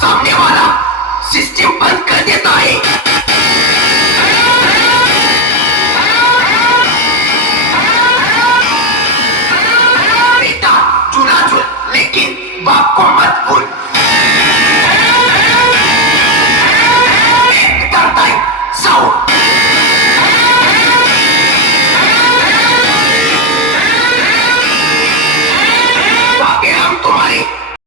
सामने वाला सिस्टम बंद कर देता है। बेटा चूल्हा चुल, लेकिन बाप को मत भूल।